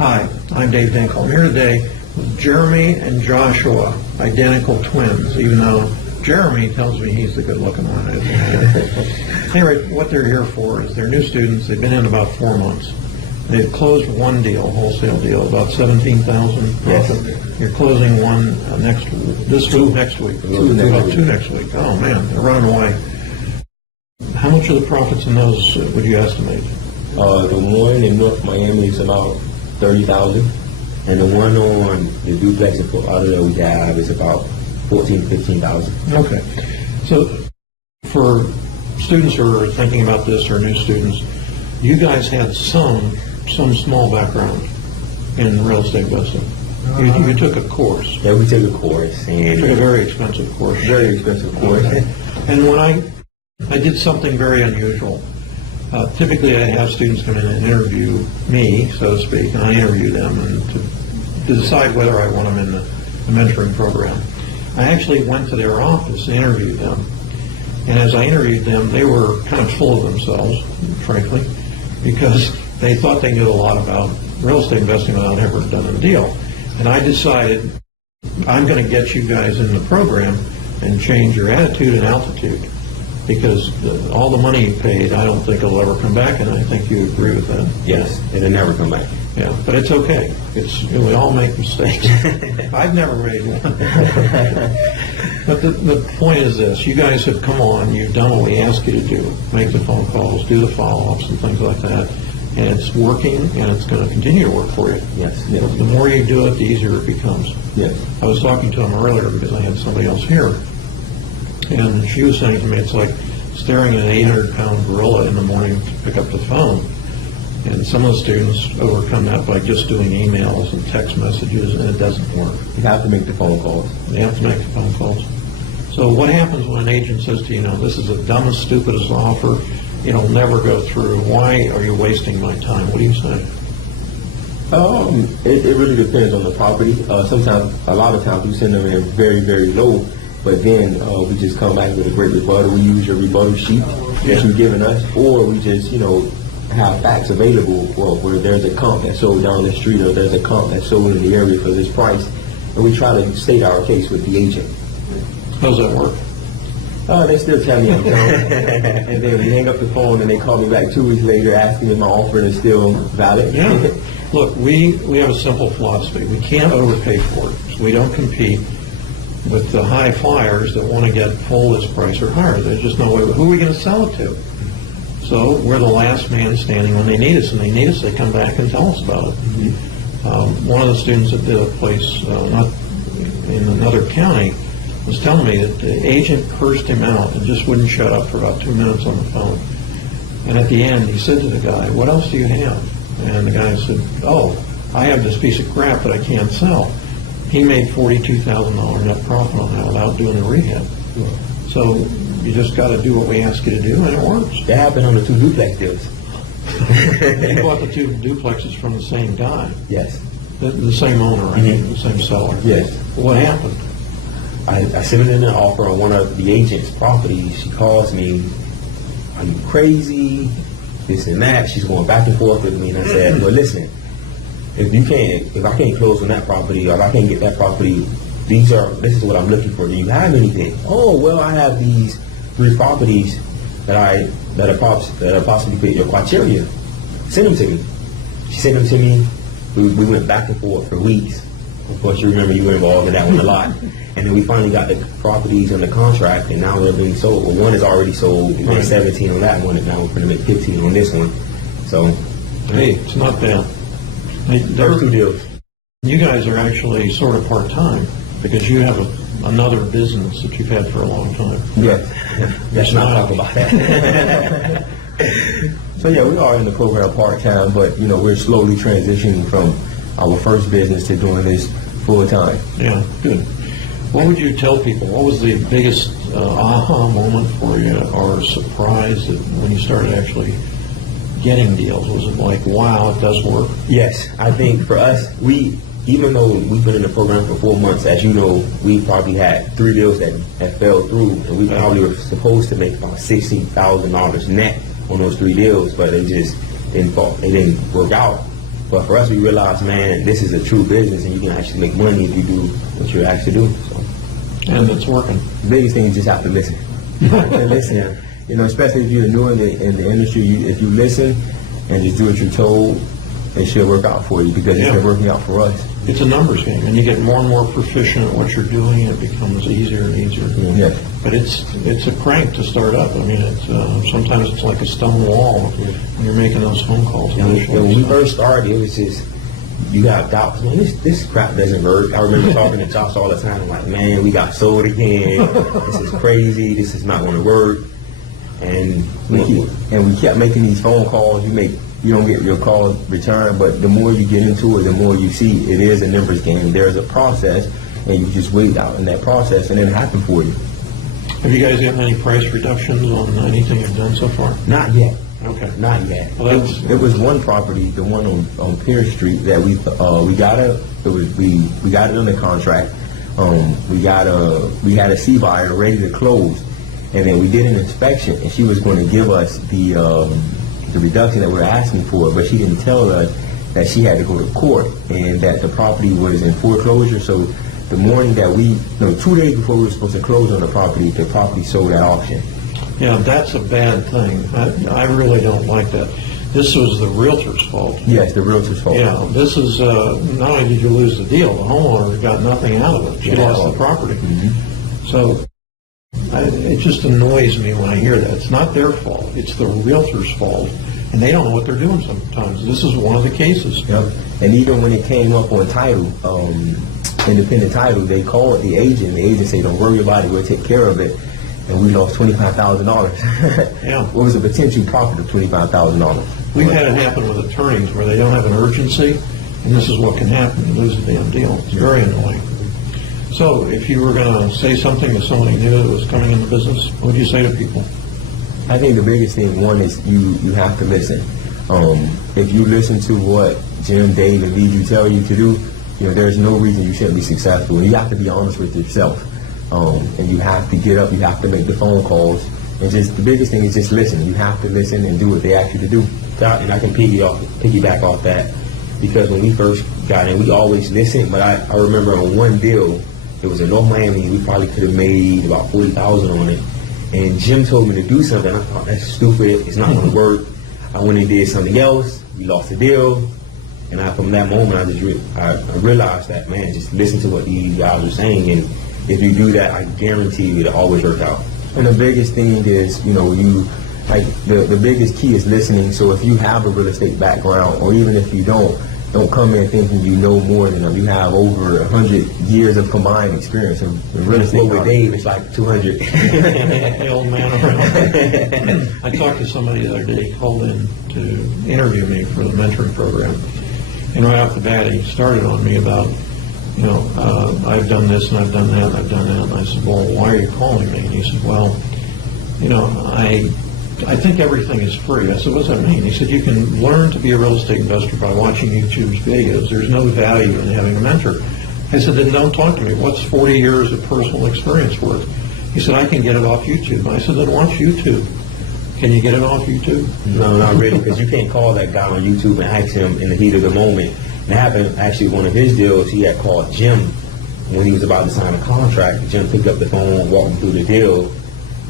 Hi, I'm Dave Dinkel. I'm here today with Jeremy and Joshua, identical twins, even though Jeremy tells me he's the good-looking one. Anyway, what they're here for is they're new students. They've been in about 4 months. They've closed one deal, wholesale deal, about $17,000. Yes. You're closing one next week. Two next week. Oh man, they're running away. How much of the profits in those would you estimate? The one in North Miami is about $30,000, and the one on the duplex in Fort Lauderdale we have is about $14,000-15,000. Okay, so for students who are thinking about this or new students, you guys had some small background in real estate investing. You took a course. Yeah, we took a course, and took a very expensive course. Very expensive course. And when I did something very unusual. Typically, I have students come in and interview me, so to speak, and I interview them and to decide whether I want them in the mentoring program. I actually went to their office and interviewed them. And as I interviewed them, they were kind of full of themselves, frankly, because they thought they knew a lot about real estate investing without ever done a deal. And I decided, I'm going to get you guys in the program and change your attitude and altitude. Because all the money you paid, I don't think it'll ever come back, and I think you agree with that. Yes, it'll never come back. Yeah, but it's okay. We all make mistakes. I've never made one. But the point is this: you guys have come on, you've done what we ask you to do, make the phone calls, do the follow-ups, and things like that, and it's working, and it's going to continue to work for you. Yes. The more you do it, the easier it becomes. Yes. I was talking to him earlier because I had somebody else here. And she was saying to me, it's like staring at an 800-pound gorilla in the morning to pick up the phone. And some of the students overcome that by just doing emails and text messages, and it doesn't work. You have to make the phone calls. You have to make the phone calls. So what happens when an agent says to you, this is the dumbest, stupidest offer, it'll never go through. Why are you wasting my time? What do you say? It really depends on the property. Sometimes, a lot of times, we send them in very, very low. But then we just come back with a great rebuttal. We use your rebuttal sheet that you've given us, or we just, have facts available where there's a comp that's sold down the street, or there's a comp that's sold in the area for this price, and we try to state our case with the agent. How does that work? They still tell me I'm wrong, and then we hang up the phone, and they call me back 2 weeks later asking if my offer is still valid. Yeah. Look, we have a simple philosophy. We can't overpay for it. So we don't compete with the high flyers that want to get full this price or higher. There's just no way. Who are we going to sell it to? So we're the last man standing when they need us, and they need us, they come back and tell us about it. Mm-hmm. One of the students that did a place not in another county was telling me that the agent cursed him out and just wouldn't shut up for about 2 minutes on the phone. And at the end, he said to the guy, "What else do you have?" And the guy said, "Oh, I have this piece of crap that I can't sell." He made $42,000 net profit on that without doing the rehab. Yeah. So you just got to do what we ask you to do, and it works. That happened on the 2 duplex deals. You bought the 2 duplexes from the same guy. Yes. The same owner, I mean, the same seller. Yes. What happened? I submitted an offer on one of the agent's properties. She calls me, "Are you crazy? This and that." She's going back and forth with me, and I said, "Well, listen. If I can't close on that property, or if I can't get that property, this is what I'm looking for. Do you have anything?" "Oh, well, I have these 3 properties that are possibly fit your criteria. Send them to me." She sent them to me. We went back and forth for weeks. Of course, you remember you were involved in that one a lot. And then we finally got the properties under contract, and now they're being sold. Well, one is already sold. We made 17 on that one, and now we're going to make 15 on this one. So, hey, it's not bad. There were 2 deals. You guys are actually sort of part-time because you have another business that you've had for a long time. Yes. Let's not talk about that. So, yeah, we are in the program part-time, but, we're slowly transitioning from our first business to doing this full-time. Yeah, good. What would you tell people? What was the biggest aha moment for you, or surprise when you started actually getting deals? Was it like, wow, it does work? Yes, I think for us, even though we've been in the program for 4 months, as you know, we probably had 3 deals that fell through, and we probably were supposed to make about $60,000 net on those 3 deals, but they just didn't work out. But for us, we realized, man, this is a true business, and you can actually make money if you do what you actually do. So, And it's working. The biggest thing is just have to listen. You have to listen. You know, especially if you're new in the industry, if you listen and just do what you're told, it should work out for you, because it's been working out for us. It's a numbers game, and you get more and more proficient at what you're doing, and it becomes easier and easier. Yeah. But it's a crank to start up. I mean, it's sometimes it's like a stone wall when you're making those phone calls. And when we first started, it was just, you got doubts. Man, this crap doesn't work. I remember talking to Josh all the time, like, man, we got sold again. This is crazy. This is not going to work. And we kept making these phone calls. You don't get your call returned, but the more you get into it, the more you see it is a numbers game. There's a process, and you just wait out in that process, and it'll happen for you. Have you guys gotten any price reductions on anything you've done so far? not yet. Okay. Not yet. Well, that's, There was one property, the one on Pierce Street, that we got it under contract. We had a C buyer ready to close, and then we did an inspection, and she was going to give us the reduction that we were asking for, but she didn't tell us that she had to go to court and that the property was in foreclosure. So the morning that 2 days before we were supposed to close on the property sold at auction. yeah, that's a bad thing. I really don't like that. This was the realtor's fault. Yes, the realtor's fault. Yeah, this is, not only did you lose the deal, the homeowner got nothing out of it. She lost the property. So it just annoys me when I hear that. It's not their fault. It's the realtor's fault, and they don't know what they're doing sometimes. This is one of the cases. Yep. And even when it came up on title, independent title, they called the agent. The agent said, "Don't worry about it. We'll take care of it." And we lost $25,000. Yeah. What was a potential profit of $25,000? We've had it happen with attorneys where they don't have an urgency, and this is what can happen. You lose the damn deal. It's very annoying. So if you were going to say something to somebody new that was coming in the business, what would you say to people? I think the biggest thing, one, is you have to listen. If you listen to what Jim, Dave, and VG tell you to do, there's no reason you shouldn't be successful. And you have to be honest with yourself. And you have to get up, you have to make the phone calls. And just the biggest thing is just listen. You have to listen and do what they ask you to do. And I can piggyback off that, because when we first got in, we always listened. But I remember on one deal, it was in North Miami. We probably could have made about $40,000 on it. And Jim told me to do something. I thought, that's stupid. It's not going to work. I went and did something else. We lost the deal. And from that moment, I realized that, man, just listen to what these guys are saying. And if you do that, I guarantee you it'll always work out. And the biggest thing is, the biggest key is listening. So if you have a real estate background, or even if you don't come in thinking you know more than them. You have over 100 years of combined experience in real estate. With Dave, it's like 200. The old man around. I talked to somebody the other day. He called in to interview me for the mentoring program. And right off the bat, he started on me about, I've done this and I've done that and I've done that. And I said, well, why are you calling me? And he said, well, I think everything is free. I said, what does that mean? He said, you can learn to be a real estate investor by watching YouTube's videos. There's no value in having a mentor. I said, then don't talk to me. What's 40 years of personal experience worth? He said, I can get it off YouTube. I said, then watch YouTube. Can you get it off YouTube? No, not really, because you can't call that guy on YouTube and ask him in the heat of the moment. And it happened, actually, one of his deals, he had called Jim when he was about to sign a contract. Jim picked up the phone, walked him through the deal,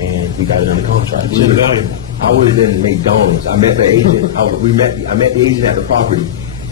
and we got it under contract. It's invaluable. I would have been McDonald's. I met the agent. I met the agent at the property,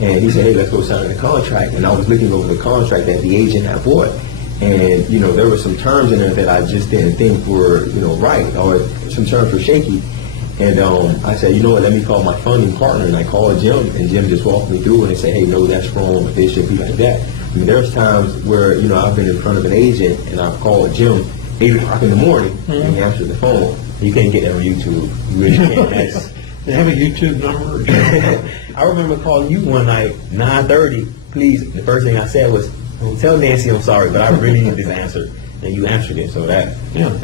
and he said, "Hey, let's go sign the contract." And I was looking over the contract that the agent had bought, and there were some terms in there that I just didn't think were right, or some terms were shaky. And I said, you know what? Let me call my funding partner, and I called Jim, and Jim just walked me through it and said, "Hey, no, that's wrong. It should be like that." I mean, there's times where I've been in front of an agent and I've called Jim 8 o'clock in the morning, and he answered the phone. You can't get that on YouTube. You really can't. They have a YouTube number? I remember calling you one night, 9:30. Please, the first thing I said was, "Don't tell Nancy I'm sorry, but I really need this answer." And you answered it, so that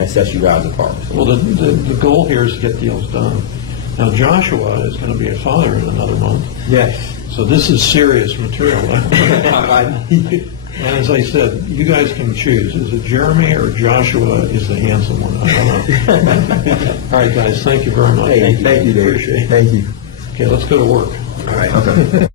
sets you guys apart. So. Well, the goal here is to get deals done. Now, Joshua is going to be a father in another month. Yes. So this is serious material. And as I said, you guys can choose. Is it Jeremy or Joshua is the handsome one? I don't know. All right, guys, thank you very much. Hey, thank you, Dave. Appreciate it. Thank you. Okay, let's go to work. All right. Okay.